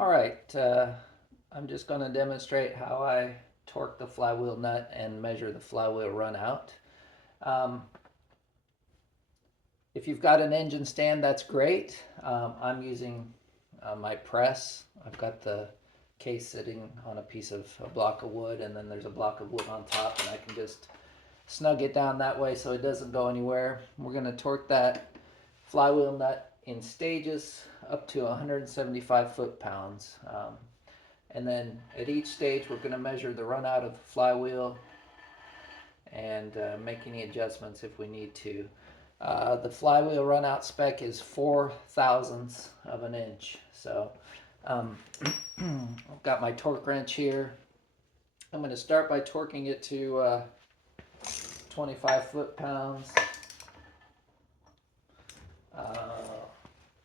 All right, I'm just going to demonstrate how I torque the flywheel nut and measure the flywheel run out. Um, if you've got an engine stand, that's great. I'm using my press. I've got the case sitting on a block of wood, and then there's a block of wood on top, and I can just snug it down that way so it doesn't go anywhere. We're going to torque that flywheel nut in stages up to 175 foot-pounds. And then at each stage, we're going to measure the run out of the flywheel and make any adjustments if we need to. The flywheel run out spec is 4 thousandths of an inch. So I've got my torque wrench here. I'm going to start by torquing it to 25 foot-pounds.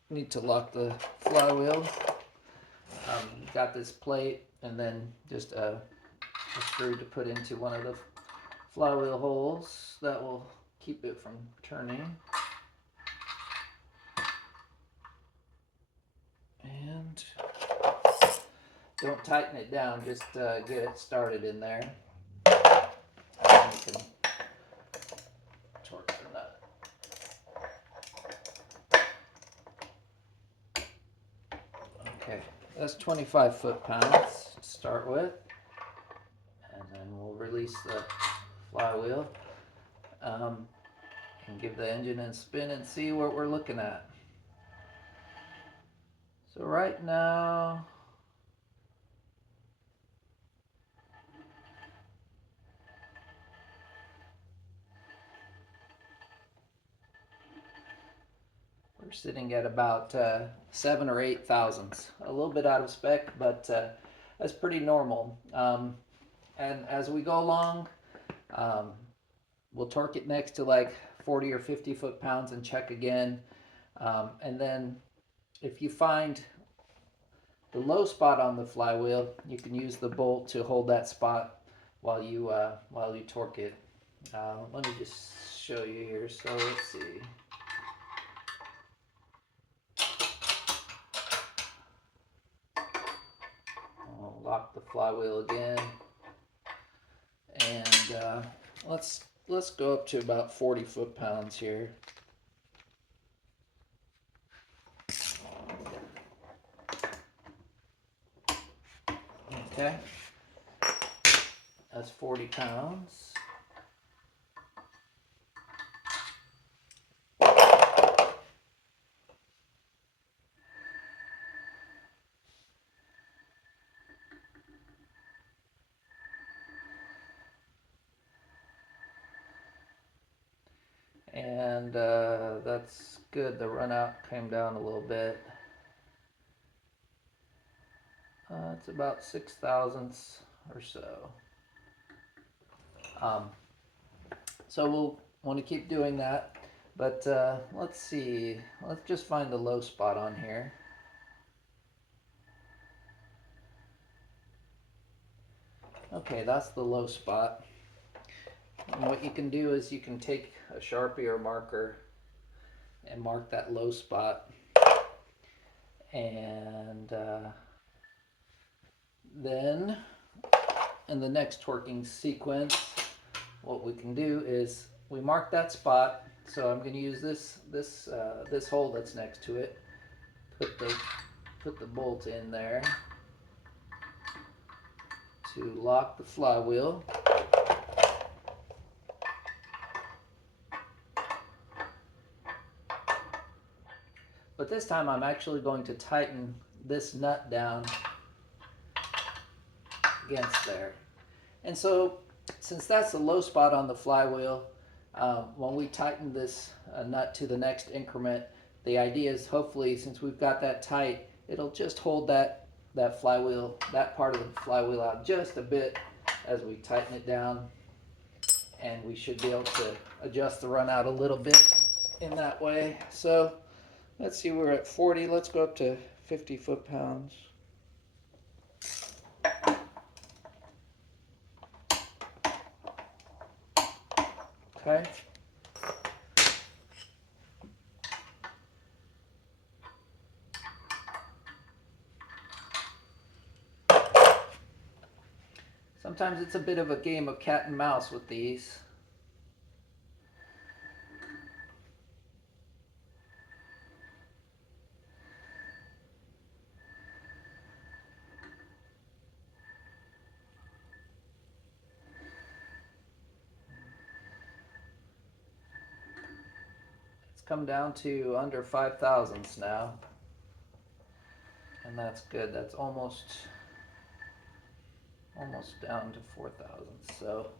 Need to lock the flywheel. Got this plate and then just a screw to put into one of the flywheel holes that will keep it from turning. And don't tighten it down, just get it started in there. And you can torque the nut. Okay, that's 25 foot-pounds to start with. And then we'll release the flywheel and give the engine a spin and see what we're looking at. So right now, we're sitting at about 7 or 8 thousandths. A little bit out of spec, but that's pretty normal. And as we go along, we'll torque it next to like 40 or 50 foot-pounds and check again. And then if you find the low spot on the flywheel, you can use the bolt to hold that spot while you torque it. Let me just show you here. So let's see. I'll lock the flywheel again, and let's go up to about 40 foot-pounds here. Okay, that's 40 pounds. And that's good. The run out came down a little bit. It's about 6 thousandths or so. So we'll want to keep doing that. But let's see. Let's just find the low spot on here. Okay, that's the low spot. And what you can do is you can take a Sharpie or marker and mark that low spot. And then in the next torquing sequence, what we can do is we mark that spot. So I'm going to use this hole that's next to it. Put the bolt in there to lock the flywheel. But this time I'm actually going to tighten this nut down against there. And so since that's the low spot on the flywheel, when we tighten this nut to the next increment, the idea is hopefully since we've got that tight, it'll just hold that flywheel, that part of the flywheel out just a bit as we tighten it down. And we should be able to adjust the run out a little bit in that way. So let's see, we're at 40. Let's go up to 50 foot-pounds. Okay. Sometimes it's a bit of a game of cat and mouse with these. It's come down to under 5 thousandths now. And that's good. That's almost down to 4 thousandths. So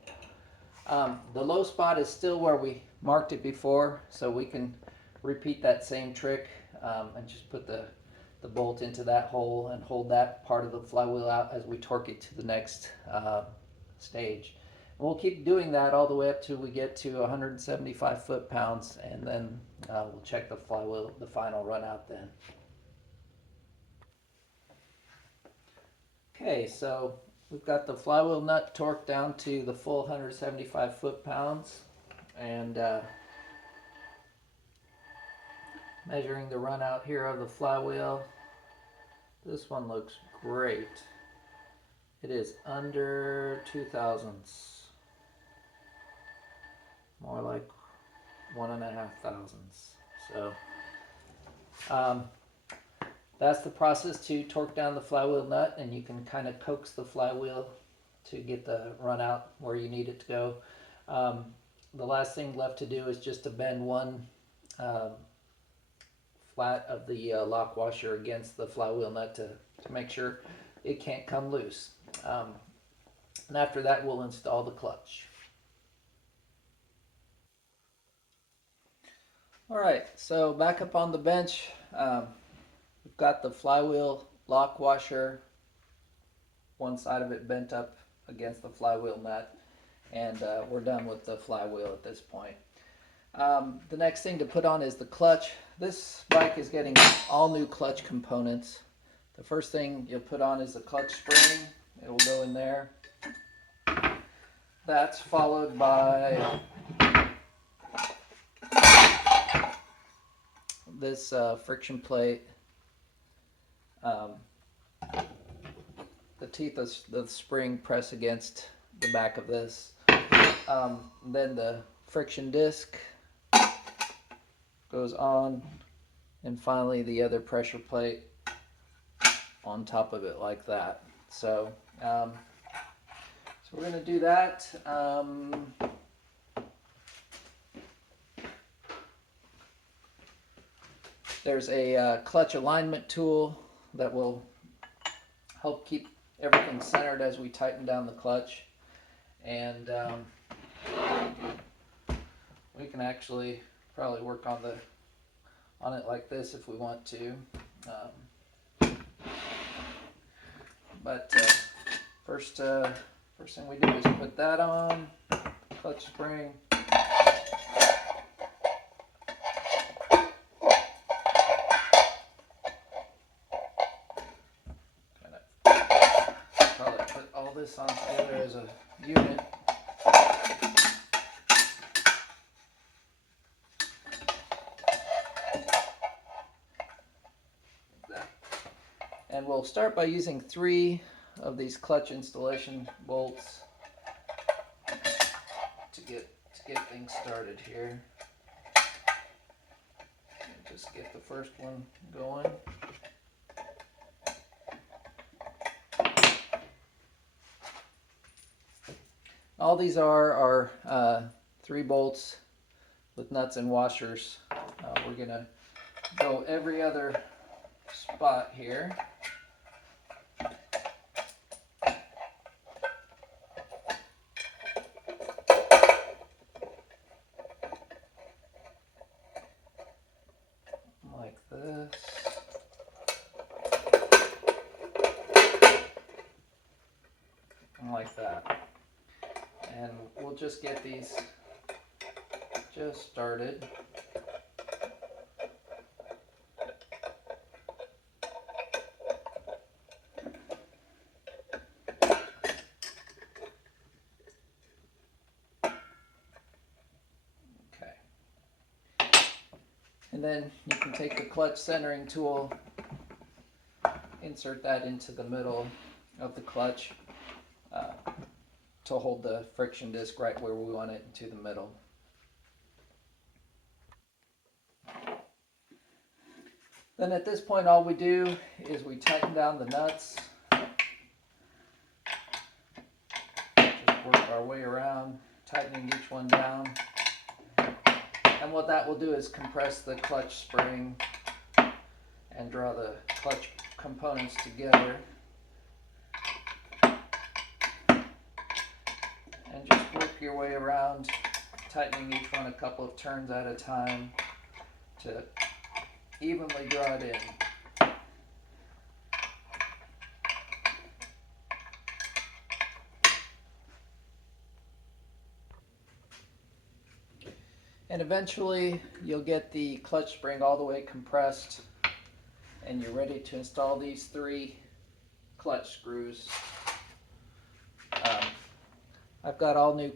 the low spot is still where we marked it before, so we can repeat that same trick and just put the bolt into that hole and hold that part of the flywheel out as we torque it to the next stage. And we'll keep doing that all the way up till we get to 175 foot-pounds, and then we'll check the flywheel, the final run out then. Okay, so we've got the flywheel nut torqued down to the full 175 foot-pounds, and measuring the run out here of the flywheel. This one looks great. It is under 2 thousandths, more like 1.5 thousandths. So that's the process to torque down the flywheel nut, and you can kind of coax the flywheel to get the run out where you need it to go. The last thing left to do is just to bend one flat of the lock washer against the flywheel nut to make sure it can't come loose. And after that, we'll install the clutch. All right, so back up on the bench, we've got the flywheel lock washer, one side of it bent up against the flywheel nut, and we're done with the flywheel at this point. The next thing to put on is the clutch. This bike is getting all new clutch components. The first thing you'll put on is the clutch spring. It will go in there. That's followed by this friction plate. The teeth of the spring press against the back of this. Then the friction disc goes on, and finally the other pressure plate on top of it like that. So, so we're going to do that. There's a clutch alignment tool that will help keep everything centered as we tighten down the clutch, and we can actually probably work on it like this if we want to. But first thing we do is put that on, clutch spring. Probably put all this on together as a unit. And we'll start by using 3 of these clutch installation bolts to get things started here. Just get the first one going. All these are 3 bolts with nuts and washers. We're gonna go every other spot here. Like this. And like that. And we'll just get these just started. And then you can take the clutch centering tool, insert that into the middle of the clutch, to hold the friction disc right where we want it into the middle. Then at this point all we do is we tighten down the nuts. Just work our way around, tightening each one down. And what that will do is compress the clutch spring and draw the clutch components together. And just work your way around, tightening each one a couple of turns at a time to evenly draw it in. And eventually you'll get the clutch spring all the way compressed and you're ready to install these 3 clutch screws. I've got all new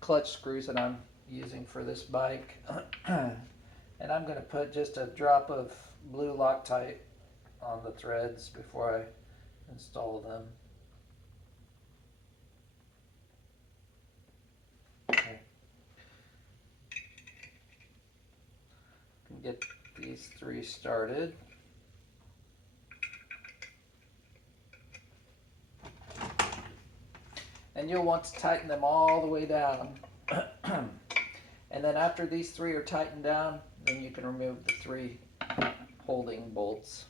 clutch screws that I'm using for this bike. And I'm going to put just a drop of blue Loctite on the threads before I install them. Okay. Get these 3 started. And you'll want to tighten them all the way down. And then after these 3 are tightened down, then you can remove the 3 holding bolts.